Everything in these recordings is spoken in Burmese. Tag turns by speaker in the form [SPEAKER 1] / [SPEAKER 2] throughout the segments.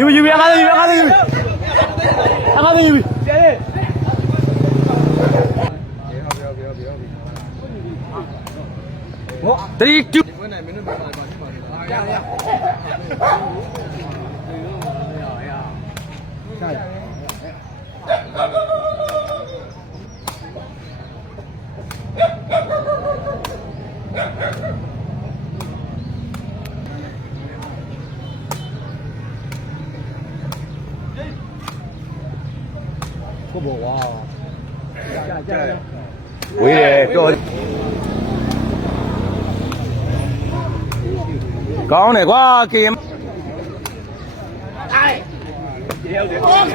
[SPEAKER 1] ယူယူယူအကားယူအကားယူအကားယူကျဲတရီတူရရ quý 와. 짜야. con này quá kìm ai ok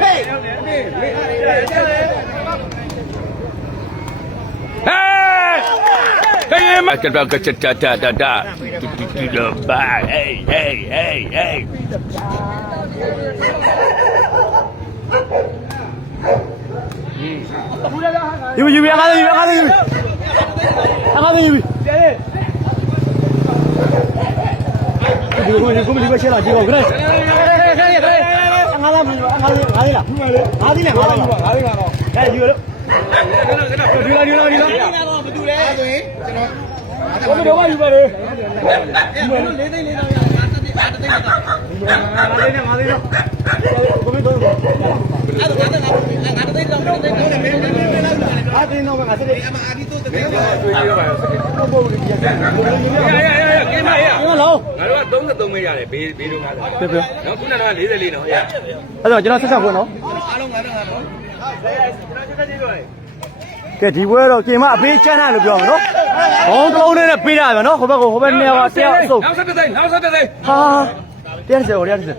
[SPEAKER 1] Hey! Hey! Hey! Hey! Hey! ယူယူရကားယူရကားယူအကားယူဒီကိုဒီကိုဒီကိုရှေ့လာကြည့်ပါဦးခရက်ငါးလားငါးလားငါးလားငါးလားငါးလားငါးလားငါးလားငါးလားတော့ကဲယူလို့ဒီလားဒီလားဒီလားဘယ်သူလဲဆိုရင်ကျွန်တော်ဘယ်တော့မှယူပါလေအဲ့လေးသိန်းလေးတော့ရငါးသိန်းငါးသိန်းငါးသိန်းငါးသိန်းတော့ကိုမင်းတော့အဲ့ဒါငါးသိန်းငါးသိန်းငါးသိန်းတော့ငါးသိန်းတော့မင်းမင်းမင်းလောက်လာအားသိန်းတော့ငါစတဲ့အမအာဒီတော့တကယ်တော့တွေ့ရပါဘူးဘိုးဘိုးကြီးရရရရကင်းမရကင်းလော
[SPEAKER 2] ငါတို့က33ပဲရတယ်ဘေးဘေးတော့50
[SPEAKER 1] ပြပြ
[SPEAKER 2] နော်ခုနကတော့44နော်အေး
[SPEAKER 1] အဲ့တော့ကျွန်တော်ဆက်ဆက်ဖွင့်နော်
[SPEAKER 2] အားလုံးငါတို့ငါတို့ကျွန်တော်ချက်ချက်ကြည့်ပါလေ
[SPEAKER 1] ကဲဒီပွဲတော့ပြင်မအပေးချမ်းတာလို့ပြောမှာနော်ဘောင်းတစ်လုံးနဲ့ပေးတာပဲနော်ဟိုဘက်ကဟိုဘက်နေရာတရားအစုပ်
[SPEAKER 2] နောက်ဆက်တဲ့နောက်ဆက်တဲ့
[SPEAKER 1] ဟာတရားစက်ဟိုတရားစက်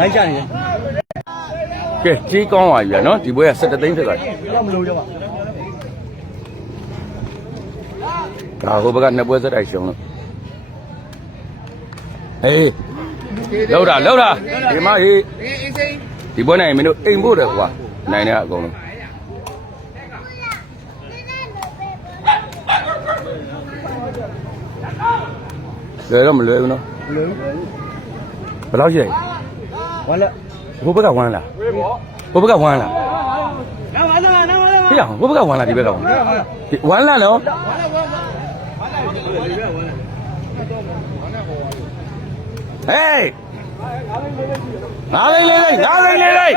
[SPEAKER 1] လိုက်ကြနေတယ်
[SPEAKER 3] ကဲကြီးကောင်းပါပြီဗျာနော်ဒီဘွဲက17သိန်းဖြစ်သွားပြီ
[SPEAKER 1] တော့မလို့ရပါ
[SPEAKER 3] ဒါဟိုဘက်ကနှစ်ပွဲစက်တိုက်ရှုံးလို့အေးလောက်တာလောက်တာဒီမဟေးဒီဘွဲနိုင်မင်းတို့အိမ်ဖို့တယ်ကွာနိုင်တဲ့အကုန်လုံးလွယ်တော့မလွယ်ဘူးနော်
[SPEAKER 1] လို့
[SPEAKER 3] ဘယ်လောက်ရှိလဲ
[SPEAKER 1] ဝမ်းလက်
[SPEAKER 3] ဘိုးဘက်ကဝမ်းလားဘိုးဘက်ကဝမ်းလား
[SPEAKER 1] ဟေ့အော
[SPEAKER 3] င်ဘိုးဘက်ကဝမ်းလားဒီဘက်ကဝမ်းဝမ်းလားနော်ဟေးငါလိမ့်လေးလေးငါလိမ့်လေးလေး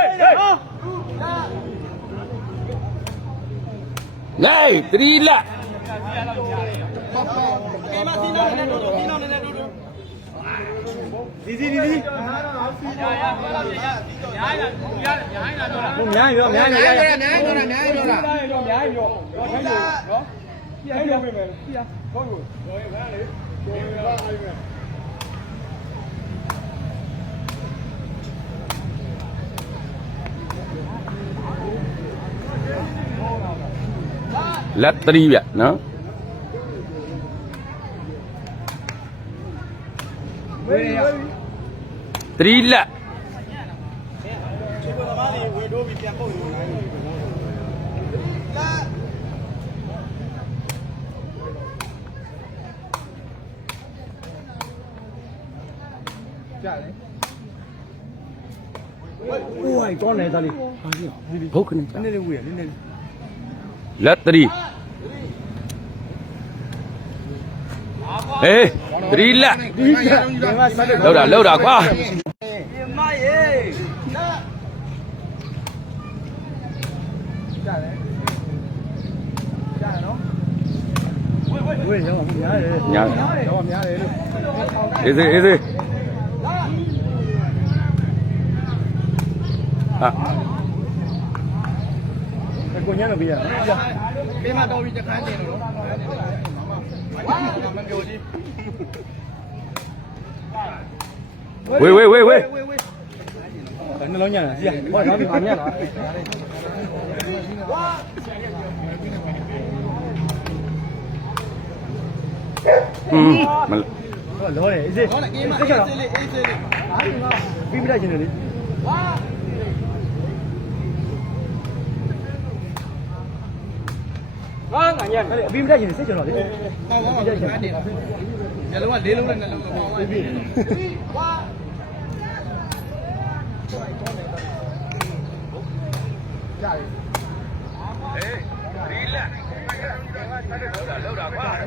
[SPEAKER 3] နိုင်3လက်
[SPEAKER 1] ပါပါကဲမစီနာနဲ့တို့တို့စီနာနဲ့တို့တို့ đi đi Không nhái
[SPEAKER 3] vô, nhái vô. Nhái vô, nhái
[SPEAKER 1] vô. Nhái
[SPEAKER 3] vô, nhái vô. Đó.
[SPEAKER 1] Nhái vô. Có rồi. Rồi, ra đi. Lát ta đi vậy, nó. 3လက်ကြားတယ်။ဟိုဟိုတော့နေတာလေ။ဟာကြီး။
[SPEAKER 3] ဘုတ်ကနေ။
[SPEAKER 1] နည်းနည်းဝေးရနည်းနည်း။
[SPEAKER 3] လက်3အေး3လက်လောက်တာလောက်တာကွာ Nhớ. Easy,
[SPEAKER 1] easy. À. Cái cô nhớ là
[SPEAKER 2] bây giờ. Bên mà đâu đi chắc hai tiền rồi. Wait, wait,
[SPEAKER 3] wait, wait. Đánh nó
[SPEAKER 1] lớn nhỉ? Gì à? Bọn nó bị bắn? Vâng, ảnh nhận. Vim đây
[SPEAKER 3] nhìn sẽ chờ nó
[SPEAKER 1] đi. Vâng, vâng, vâng. Dạ đúng rồi, đi lúc này là lúc này. Ê, đi lên. Lâu đã quá.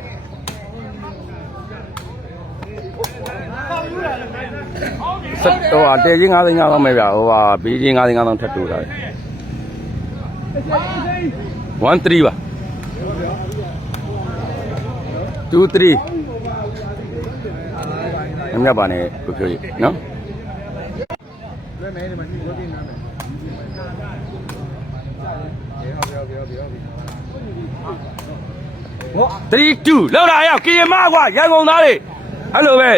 [SPEAKER 1] ဆက်တော့တဲ
[SPEAKER 2] ကြီး
[SPEAKER 3] 9သိန်း900မယ်ဗျဟိုဟာဘေးကြီး9သိန်း900ထပ်တူတာလေ13ပါ23အမြတ်ပါနဲ့ကိုပြောရည်နော်
[SPEAKER 2] လွယ်မဲဒီမှာဒီလိုပြနေတယ်
[SPEAKER 3] 3 2လောက်လာရောက်ကရင်မကွာရန်ကုန်သားတွေအဲ့လိုပဲ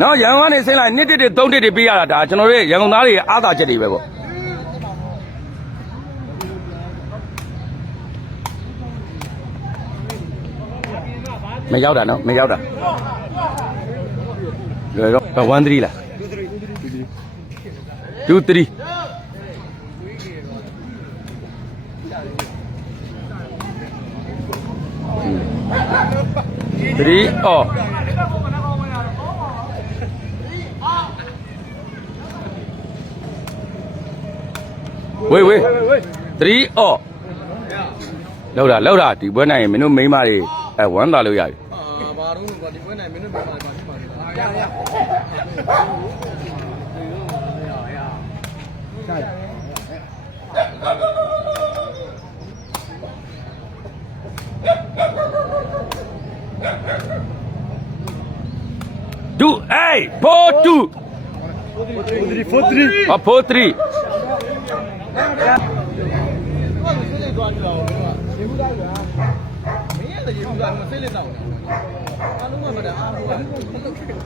[SPEAKER 3] နော်ရန်ကုန်ကနေဆင်းလာ1 1 1 3 1 1ပေးရတာဒါကျွန်တော်တို့ရန်ကုန်သားတွေရဲ့အားသာချက်တွေပဲပေါ့မရောက်တာနော်မရောက်တာလွယ်တော့1 3လား2 3 3အော် ဝေးဝေး3 off လောက်တာလောက်တာဒီပွဲနိုင်ရင်မင်းတို့မိန်းမတွေအဲဝမ်းသာလို့ရပြီ
[SPEAKER 2] ဘာတော့ဘာဒီပွဲနိုင်မင်းတို့မိန်းမတွေပါပါရရ
[SPEAKER 3] ဒူအေး4 2 4 3
[SPEAKER 2] 4 3 4 3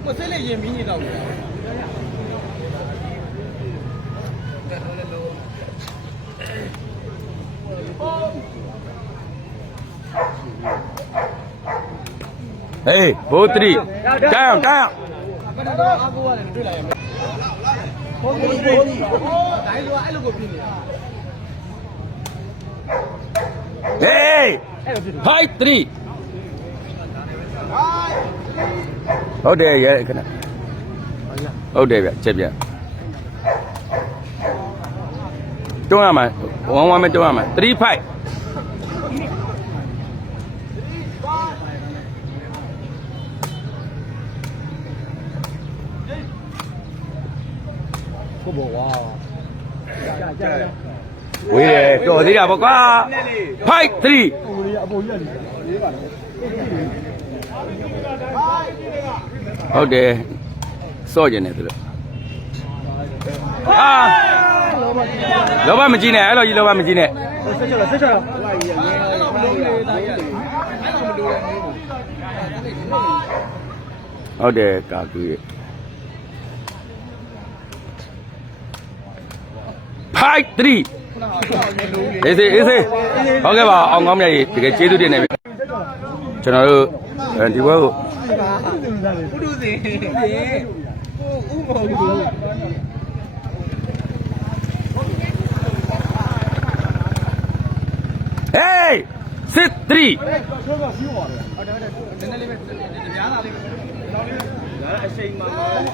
[SPEAKER 2] မဆက်လက်ရင်မီးနေတော့
[SPEAKER 3] ဘူးဟေးဘိုးတရီကောင်းကောင်း
[SPEAKER 2] ဘာတော့အကူရတယ်တွေ့လိုက်ရမယ်ဘိုးတရီဘိုးတရီဒါလိုအဲ့လိုကိုပြင်းနေတာ
[SPEAKER 3] ဟေး5 3 ဟုတ်တယ်ရဲခဏဟုတ်တယ်ဗျချက်ပြတွန်းရမှာဝမ်းဝမ်းမတွန်းရမှာ3 5
[SPEAKER 1] ကိုဘောဝါကြာကြာ
[SPEAKER 3] ဝေးတယ်တော်သေးတာပေါ့ကွာ5 3
[SPEAKER 1] အပေါ်ကြီးအပေါ်ကြီးလေးပါလေ
[SPEAKER 3] ဟုတ်တယ်စော့ကျင်တယ်သူတို့အာလောဘမကြည့်နဲ့အဲ့လိုကြီးလောဘမကြည့်နဲ့
[SPEAKER 1] ဆက်ချက်လားဆက်ချက်လား
[SPEAKER 2] အဲ့လိုမလုပ်လေတာရအဲ့လိုမလုပ်ရမျိုး
[SPEAKER 3] ဟုတ်တယ်ကာကူရဲ့5 3အေးစေးအေးစေးဟုတ်ကဲ့ပါအောင်ကောင်းမြတ်ကြီးတကယ်ကျေးဇူးတင်နေပြီကျွန်တော်တို့အဲဒီဘက်ကို
[SPEAKER 2] ဦးတူစင်ကိုဦးမော်ကို
[SPEAKER 3] ဟေးစစ်3အဲ့ဒါဆိုတော့
[SPEAKER 2] နည်းနည်းလေးပဲတရားလာလေးပဲလောက်လေးဒါအချိန်မှမ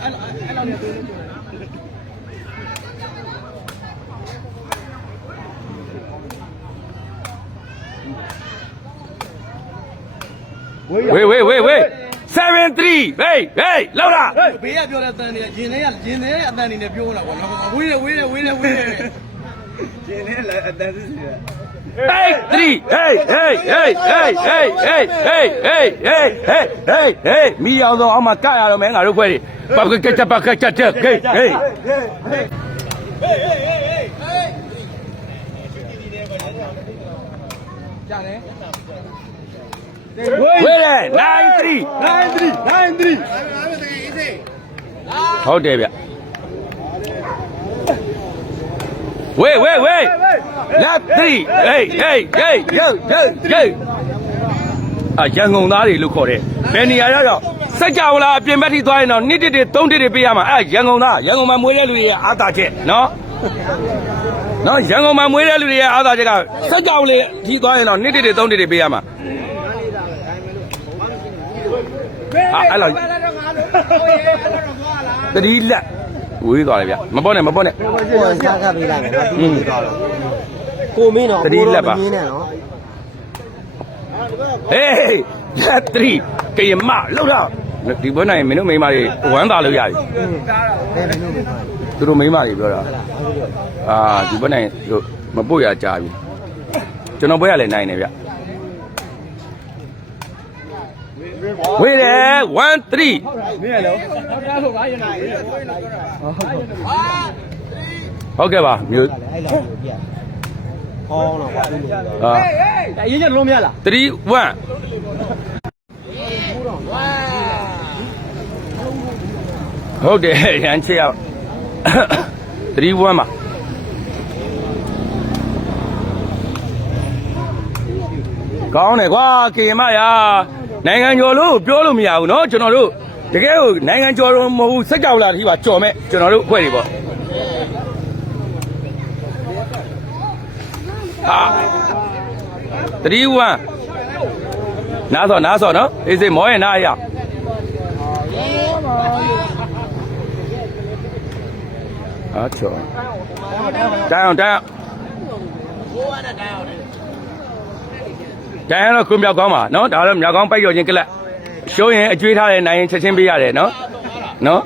[SPEAKER 2] အဲ့အဲ့လောက်
[SPEAKER 3] လေးသွေးလို့ပြောတာ喂喂喂喂！3ဟေးဟေးလောက်လား
[SPEAKER 2] ဘေးကပြောတဲ့အတန်တွေကရင်ထဲကရင်ထဲကအတန်တွေနဲ့ပြောတာပေါ့နော်ဝေးတယ်ဝေးတယ်ဝေးတယ်ဝေးတယ်ရင်ထဲလည်းအတန်စစ်စီတယ်
[SPEAKER 3] 8 3ဟေးဟေးဟေးဟေးဟေးဟေးဟေးဟေးဟေးဟေးဟေးဟေးဟေးမီအောင်တော့အောင်မကရတော့မဲငါတို့ခွဲတွေပတ်ကကချက်ပတ်ကချက်ချက်ဟေးဟေး
[SPEAKER 2] ကြားတယ်
[SPEAKER 3] ဝေးတယ်9 3
[SPEAKER 1] 93 93
[SPEAKER 3] ဟုတ်တယ်ဗျဝေးဝေးဝေးလက်3ဟေးဟေးဟေးယုတ်ယုတ်ယုတ်အရန်ကုန်သားတွေလို့ခေါ်တယ်ဘယ်နေရာရောက်ရောက်စက်ကြဝဠာအပြင်ဘက်ထိသွားရင်တော့2တစ်တစ်3တစ်တစ်ပေးရမှာအဲရန်ကုန်သားရန်ကုန်မှာမွေးတဲ့လူတွေရဲ့အာသာချက်နော်နော်ရန်ကုန်မှာမွေးတဲ့လူတွေရဲ့အာသာချက်ကစက်ကြဝဠာထိသွားရင်တော့2တစ်တစ်3တစ်တစ်ပေးရမှာ အာအဲ့လိုတတိလက်ဝေးသွားတယ်ဗျမပေါ့နဲ့မပေါ့နဲ့
[SPEAKER 1] ကိုယ်စားခပ်ပေးလိုက်မယ်ငါတူတူသွားတော့ကိုမင်းတော့မင်းနဲ့နော်
[SPEAKER 3] ဟေးလက်သတိကရမလောက်တော့ဒီဘွဲနိုင်မင်းတို့မိန်းမတွေဝမ်းသာလို့ရပြီ
[SPEAKER 1] ဘယ်လိုလုပ်လဲ
[SPEAKER 3] သူတို့မိန်းမတွေပြောတာအာဒီဘွဲနိုင်တို့မပုတ်ရကြပြီကျွန်တော်ဘွဲရလည်းနိုင်နေဗျ ဝေးတယ်1 3
[SPEAKER 2] မင်းရလို့တားလို့ပါရနေ
[SPEAKER 3] ဟုတ်ကဲ့ပါမျိုး
[SPEAKER 1] အဲ့လိုပြဟောင်းတော့ပါဘူး
[SPEAKER 3] အာ
[SPEAKER 1] အရင်ကျလုံးမရလား
[SPEAKER 3] 3 1ဟုတ်တယ်ရန်ချေရောက်3 1ပါကောင်းတယ်ကွာကေမရာ နိုင်ငံကျော်လို့ပြောလို့မရဘူးเนาะကျွန်တော်တို့တကယ်ကိုနိုင်ငံကျော်တော့မဟုတ်ဘူးစက်ကြောလာတိပါကြော်မဲ့ကျွန်တော်တို့အဖွဲ့တွေပေါ့ဟာ3 1နားစောနားစောနော်အေးစေးမောရဲ့နားရအာချောတိုင်အောင်တိုင်အောင်တိုင်အောင် တော့ခုမြောက်ကောင်းပါနော်ဒါတော့မြောက်ကောင်းပိုက်ရော်ချင်းကလပ်ရှုံးရင်အကျွေးထားတဲ့နိုင်ရင်ချက်ချင်းပေးရတယ်နော်နော်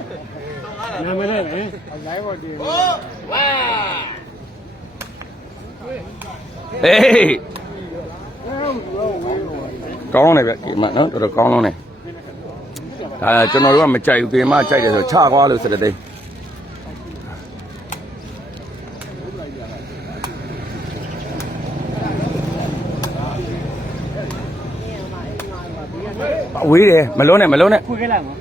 [SPEAKER 3] ဟေးကောင်းတယ်ဗျဒီမှာနော်တော်တော်ကောင်းလုံးတယ်ဒါကျွန်တော်တို့ကမကြိုက်ဘူးဒီမှာကြိုက်တယ်ဆိုချကွာလို့ဆိုတဲ့သိအ ဝေးတယ်မလုံးနဲ့မလုံးနဲ့
[SPEAKER 1] ခွေးခဲ့လိုက်မှာ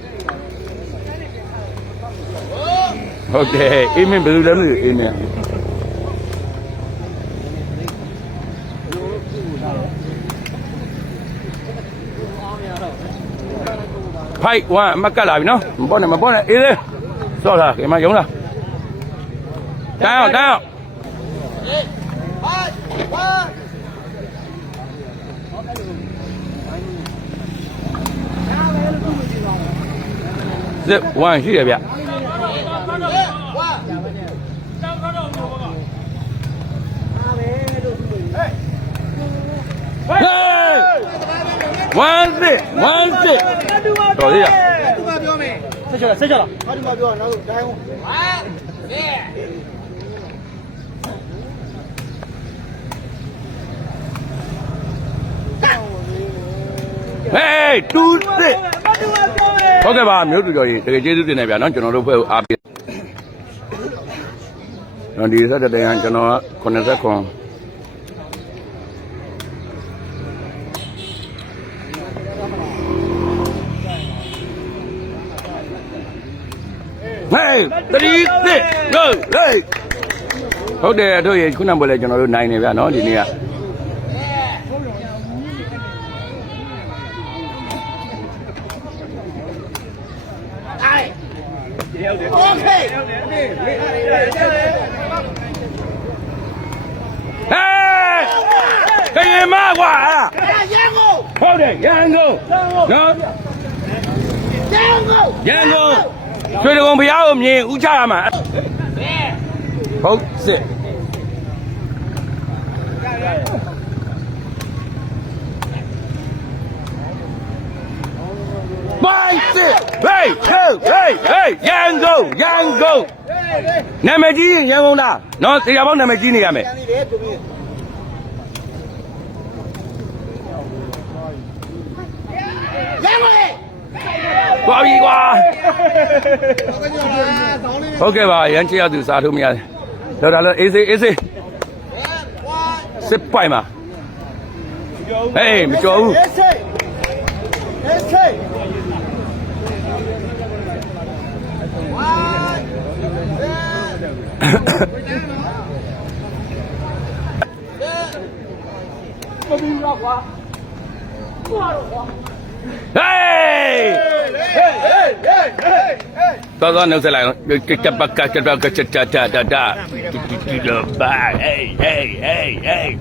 [SPEAKER 3] ဟုတ်တယ်အေးမင်းဘယ်လိုလဲမသိဘူးအေးမင်းဖိုက်ဝမ်အမကတ်လာပြီနော်မပေါ်နဲ့မပေါ်နဲ့အေးလေစောလာဒီမှာယုံလာတန်းအောင်တန်းအောင် စစ်ဝမ်ရှိရဗျ one six one six တော်သေးရ
[SPEAKER 1] ဆက်ကြလားဆက်ကြလား
[SPEAKER 3] ဟေး2 six ဟုတ်ကဲ့ပါမြို့သူကျော်ကြီးတကယ်ကျေးဇူးတင်နေဗျာနော်ကျွန်တော်တို့ဖွဲ့ကိုအားပေးနော်ဒီဆက်တဲ့တိုင်ကကျွန်တော်က90ခွန်ဟေး3 six go ဟေးဟုတ်တယ်အတို့ရေခုနကပွဲလဲကျွန်တော်တို့နိုင်နေဗျာနော်ဒီနေ့က ကရင်မကွာရန်ကုန်ဟုတ်တယ်ရန်ကုန်နော်ရန်ကုန်ရန်ကုန်ရွှေတကုံဘုရားကိုမြင်ဥချရမှာဟုတ်စစ်မိုင်းစစ်ဟေးဟေးဟေးဟေးရန်ကုန်ရန်ကုန်နာမည်ကြီးရင်ရန်ကုန်လားနော်တရားပေါင်းနာမည်ကြီးနေရမယ် သွားပြီကွာဟုတ်ကဲ့ပါရန်ချရသူစားထုတ်မရတယ်တော့ဒါလည်းအေးစေးအေးစေးစစ်ပိုင်ပါဟေးမကြော်ဘူး ဟေးသွားသွားနှုတ်ဆက်လိုက်အောင်ကကပကကတကချတာတာတာတာဒီတော့ဘာဟေးဟေးဟေးဟေး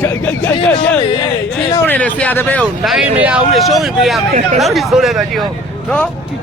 [SPEAKER 3] ရှာရှာရှာရှာရှာ
[SPEAKER 2] ချင်းလုံးနေတဲ့ဆရာတပည့်ကိုနိုင်မရဘူးလေရှုံးပြီးပေးရမယ်။နောက်ဒီဆိုးလဲဆိုကြည့်ဦးနော်
[SPEAKER 3] ဒီ